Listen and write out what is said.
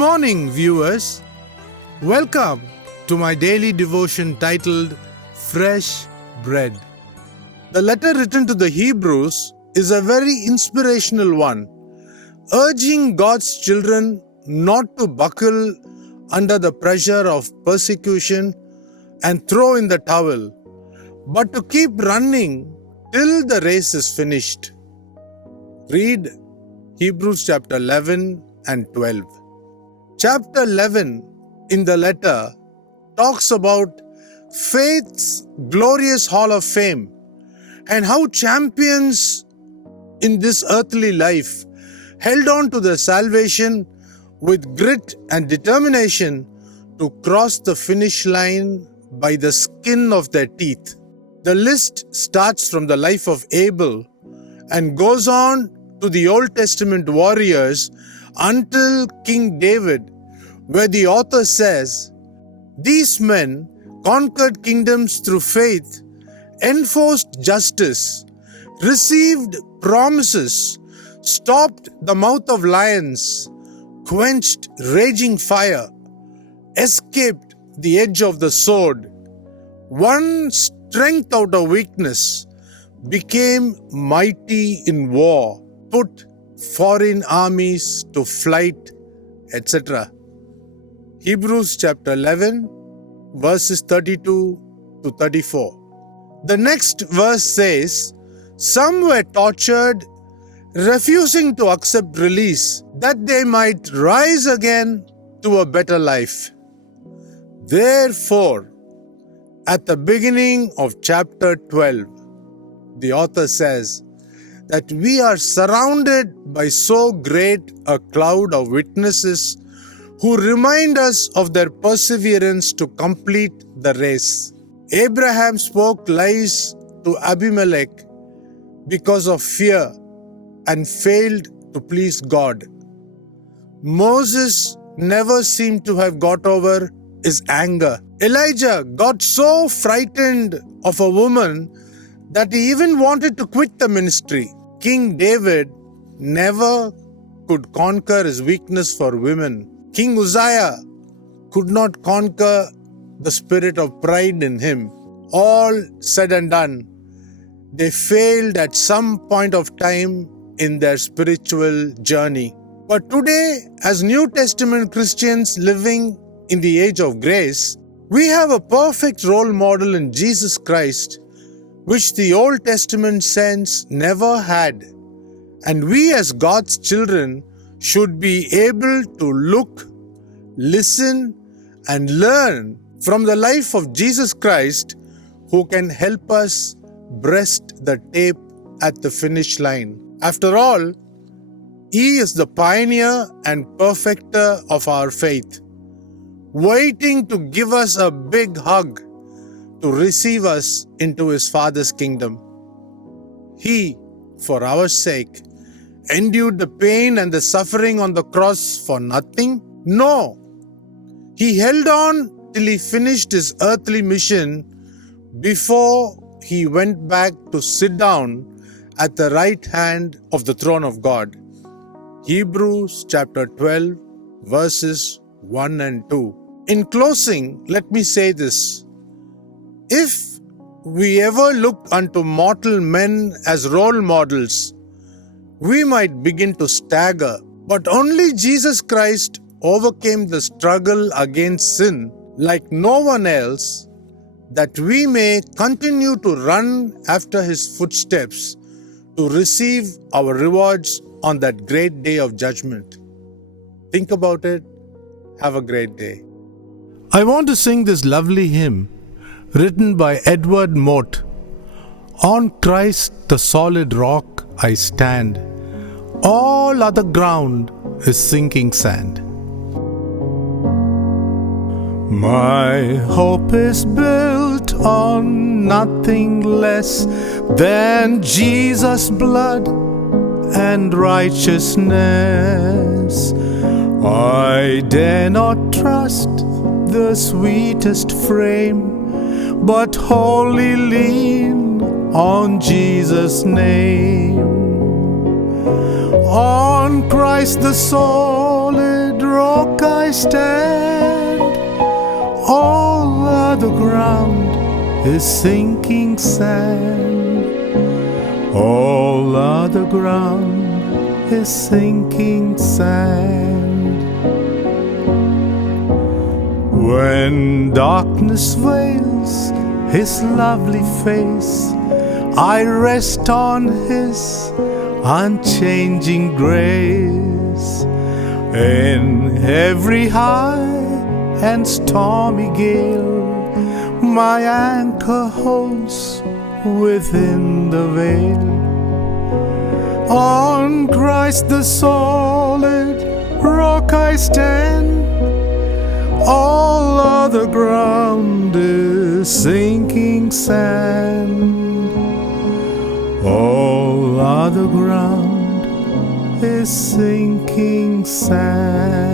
morning, viewers. Welcome to my daily devotion titled Fresh Bread. The letter written to the Hebrews is a very inspirational one, urging God's children not to buckle under the pressure of persecution and throw in the towel, but to keep running till the race is finished. Read Hebrews chapter 11 and 12. Chapter 11 in the letter talks about faith's glorious hall of fame and how champions in this earthly life held on to their salvation with grit and determination to cross the finish line by the skin of their teeth. The list starts from the life of Abel and goes on to the Old Testament warriors until King David, where the author says, "These men conquered kingdoms through faith, enforced justice, received promises, stopped the mouth of lions, quenched raging fire, escaped the edge of the sword, won strength out of weakness, became mighty in war, put foreign armies to flight," etc. Hebrews chapter 11, verses 32 to 34. The next verse says, "Some were tortured, refusing to accept release, that they might rise again to a better life." Therefore, at the beginning of chapter 12, the author says that we are surrounded by so great a cloud of witnesses who remind us of their perseverance to complete the race. Abraham spoke lies to Abimelech because of fear and failed to please God. Moses never seemed to have got over his anger. Elijah got so frightened of a woman that he even wanted to quit the ministry. King David never could conquer his weakness for women. King Uzziah could not conquer the spirit of pride in him. All said and done, they failed at some point of time in their spiritual journey. But today, as New Testament Christians living in the age of grace, we have a perfect role model in Jesus Christ, which the Old Testament saints never had. And we as God's children should be able to look, listen, and learn from the life of Jesus Christ, who can help us breast the tape at the finish line. After all, He is the pioneer and perfecter of our faith, waiting to give us a big hug to receive us into His Father's kingdom. He, for our sake, endured the pain and the suffering on the cross for nothing? No. He held on till He finished His earthly mission before He went back to sit down at the right hand of the throne of God. Hebrews chapter 12, verses 1 and 2. In closing, let me say this. If we ever look unto mortal men as role models, we might begin to stagger. But only Jesus Christ overcame the struggle against sin like no one else, that we may continue to run after His footsteps to receive our rewards on that great day of judgment. Think about it. Have a great day. I want to sing this lovely hymn written by Edward Mote. "On Christ the solid rock I stand, all other ground is sinking sand. My hope is built on nothing less than Jesus' blood and righteousness. I dare not trust the sweetest frame, but wholly lean on Jesus' name. On Christ the solid rock rock I stand. All other ground is sinking sand. All other ground is sinking sand. When darkness veils His lovely face, I rest on His unchanging grace. In every high and stormy gale, my anchor holds within the veil. On Christ the solid rock I stand. All other ground is sinking sand. All other ground is sinking sand.